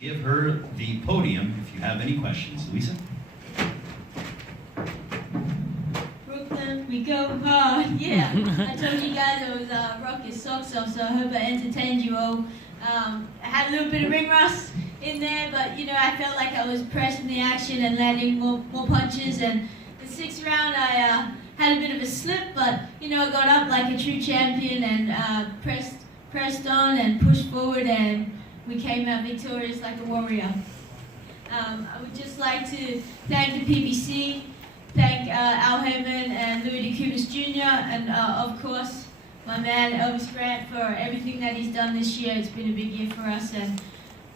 Give her the podium if you have any questions. Louisa? Brooklyn, we go hard. Yeah, I told you guys I was rock your socks off, so I hope I entertained you all. I had a little bit of ring rust in there, but you know, I felt like I was pressing the action and landing more punches. And the sixth round, I had a bit of a slip, but you know, I got up like a true champion and pressed on and pushed forward, and we came out victorious like a warrior. I would just like to thank the PBC, thank Al Heyman and Louis DeCubas Jr., and of course my man Elvis Grant for everything that he's done this year. It's been a big year for us, and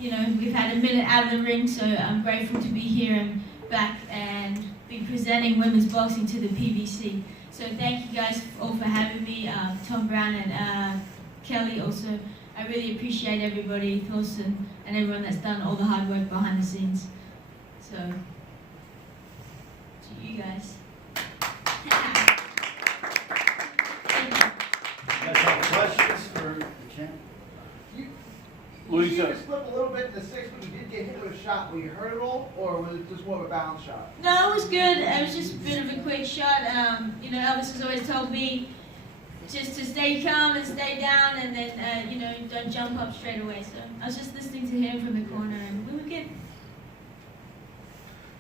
you know, we've had a minute out of the ring, so I'm grateful to be here and back and be presenting women's boxing to the PBC. So thank you guys all for having me, Tom Brown and Kelly also. I really appreciate everybody, Thorsten, and everyone that's done all the hard work behind the scenes. So, to you guys. You guys have questions for the champ? Louisa. You just slip a little bit in the sixth, but you did get hit with a shot. Were you hurt at all, or was it just more of a balance shot? No, it was good. It was just a bit of a quick shot. You know, Elvis has always told me just to stay calm and stay down, and then, you know, don't jump up straight away. So I was just listening to him from the corner, and we were good.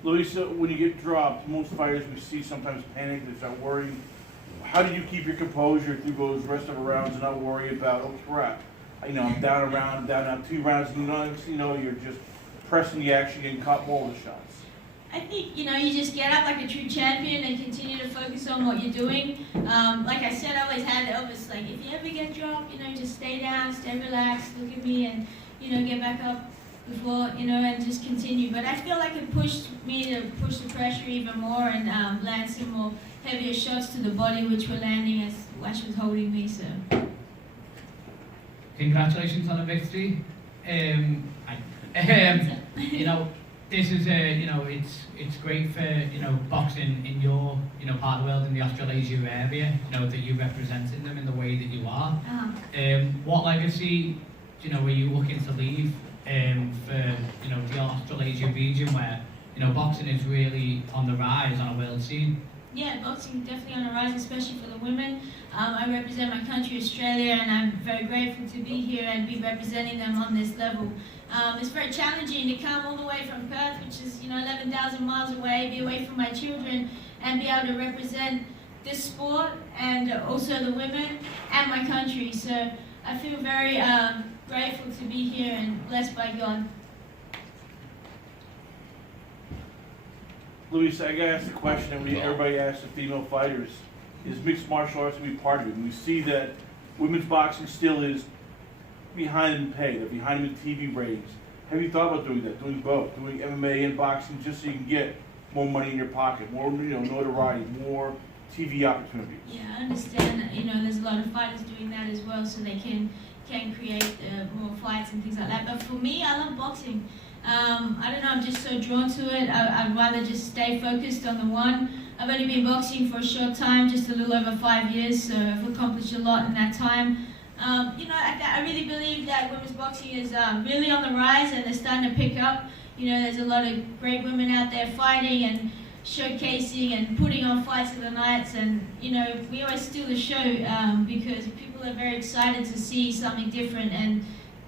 Louisa, when you get dropped, most fighters we see sometimes panic, they start worrying. How did you keep your composure through those rest of the rounds and not worry about, oh crap, you know, I'm down a round, down now 2 rounds, and you know, you're just pressing the action, getting caught more of the shots? I think, you know, you just get up like a true champion and continue to focus on what you're doing. Like I said, I always had Elvis, like, if you ever get dropped, you know, just stay down, stay relaxed, look at me, and, you know, get back up before, you know, and just continue. But I feel like it pushed me to push the pressure even more and land some more heavier shots to the body, which were landing as Wash was holding me, so. Congratulations on the victory. You know, this is you know, it's great for, you know, boxing in your, you know, part of the world, in the Australasia area, you know, that you represented them in the way that you are. What legacy, you know, were you looking to leave for, you know, the Australasia region where, you know, boxing is really on the rise on a world scene? Yeah, boxing is definitely on the rise, especially for the women. I represent my country, Australia, and I'm very grateful to be here and be representing them on this level. It's very challenging to come all the way from Perth, which is, you know, 11,000 miles away, be away from my children, and be able to represent this sport and also the women and my country. So I feel very grateful to be here and blessed by God. Louisa, I gotta ask the question that everybody asks the female fighters: is mixed martial arts to be part of it? And we see that women's boxing still is behind in pay, they're behind in TV ratings. Have you thought about doing that, doing both, doing MMA and boxing, just so you can get more money in your pocket, more, you know, notoriety, more TV opportunities? Yeah, I understand. You know, there's a lot of fighters doing that as well, so they can create more fights and things like that. But for me, I love boxing. I don't know, I'm just so drawn to it. I'd rather just stay focused on the one. I've only been boxing for a short time, just a little over 5 years, so I've accomplished a lot in that time. You know, I really believe that women's boxing is really on the rise, and they're starting to pick up. You know, there's a lot of great women out there fighting and showcasing and putting on fights of the nights, and you know, we always steal the show because people are very excited to see something different, and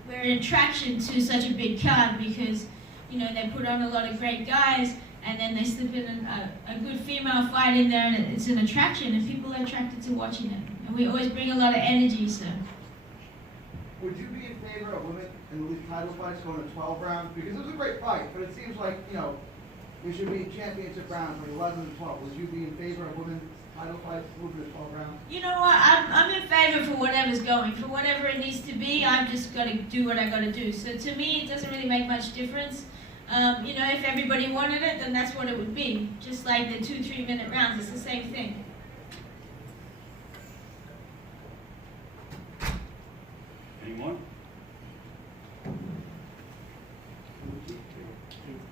we're an attraction to such a big card because, you know, they put on a lot of great guys, and then they slip in a good female fight in there, and it's an attraction, and people are attracted to watching it. And we always bring a lot of energy, so. Would you be in favor of women in the league title fights going to 12 rounds? Because it was a great fight, but it seems like, you know, there should be championship rounds like 11 and 12. Would you be in favor of women title fights moving to 12 rounds? You know what, I'm in favor for whatever's going, for whatever it needs to be. I'm just got to do what I got to do. So to me, it doesn't really make much difference. You know, if everybody wanted it, then that's what it would be. Just like the 2-3 minute rounds, it's the same thing. Anyone?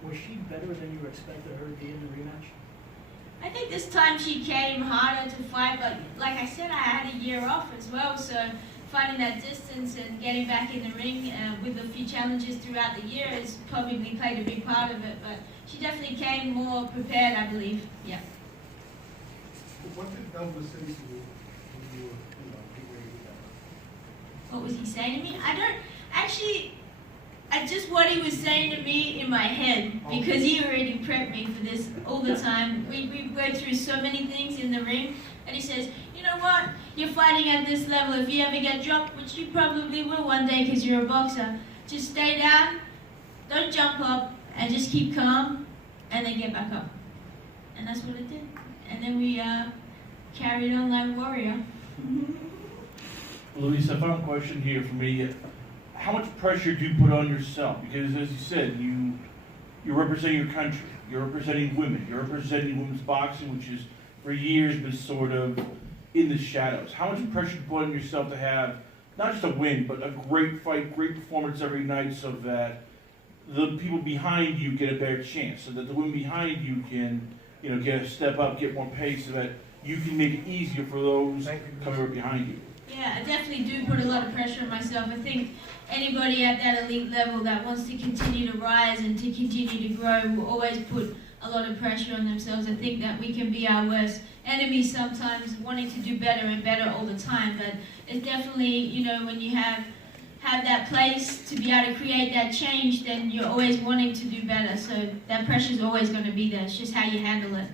Was she better than you expected her to be in the rematch? I think this time she came harder to fight, but like I said, I had a year off as well, so finding that distance and getting back in the ring with a few challenges throughout the year has probably played a big part of it. But she definitely came more prepared, I believe. Yeah. What did Elvis say to you when you were, getting ready to get What was he saying to me? I don't actually. Just what he was saying to me in my head, because he already prepped me for this all the time. We go through so many things in the ring, and he says, you know what, you're fighting at this level. If you ever get dropped, which you probably will one day because you're a boxer, just stay down, don't jump up, and just keep calm, and then get back up. And that's what I did. And then we carried on like warrior. Louisa, final question here for me. How much pressure do you put on yourself? Because as you said, you're representing your country, you're representing women, you're representing women's boxing, which is for years been sort of in the shadows. How much pressure do you put on yourself to have not just a win, but a great fight, great performance every night, so that the people behind you get a better chance, so that the women behind you can, get a step up, get more pace, so that you can make it easier for those coming right behind you? Yeah, I definitely do put a lot of pressure on myself. I think anybody at that elite level that wants to continue to rise and to continue to grow will always put a lot of pressure on themselves. I think that we can be our worst enemies sometimes, wanting to do better and better all the time. But it's definitely, when you have that place to be able to create that change, then you're always wanting to do better. So that pressure is always going to be there. It's just how you handle it.